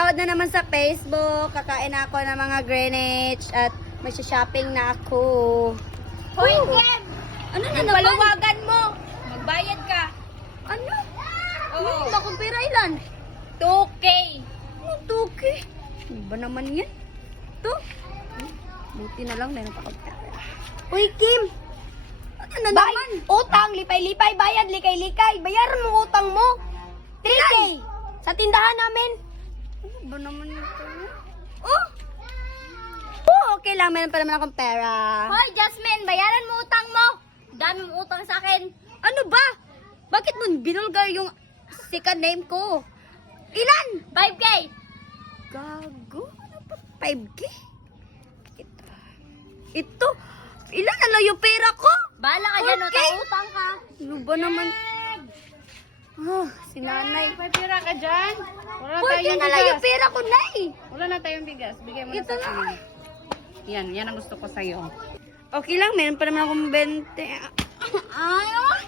sahod na naman sa Facebook. Kakain ako ng mga Greenwich at shopping na ako. Hoy, Kev! Ano na naman? Paluwagan mo. Magbayad ka. Ano? Oo. Ano ba kung pera ilan? 2K. Ano, tuki? Ano ba naman yan? To? Buti na lang, meron pa ako pera. Uy, Kim! Ano na naman? Utang, lipay-lipay, bayad, likay-likay. Bayaran mo utang mo. 3K. Sa tindahan namin. Ano ba naman ito? Oh! Oh, okay lang, meron pa naman akong pera. Hoy, Jasmine, bayaran mo utang mo. Dami mo utang sa akin. Ano ba? Bakit mo binulgar yung second name ko? Ilan? 5K. Gago? Ano pa? 5K? Ito? Ilan na lang yung pera ko? Bahala ka dyan, Okay. utang ka. Ano ba naman? Si nanay. May pera ka dyan? Wala na Pwede tayong na lang yung bigas. pera ko, nay. Wala na tayong bigas. Bigay mo na Ito sa na. akin. Yan ang gusto ko sa'yo. Okay lang, meron pa naman akong 20. Ay, oh.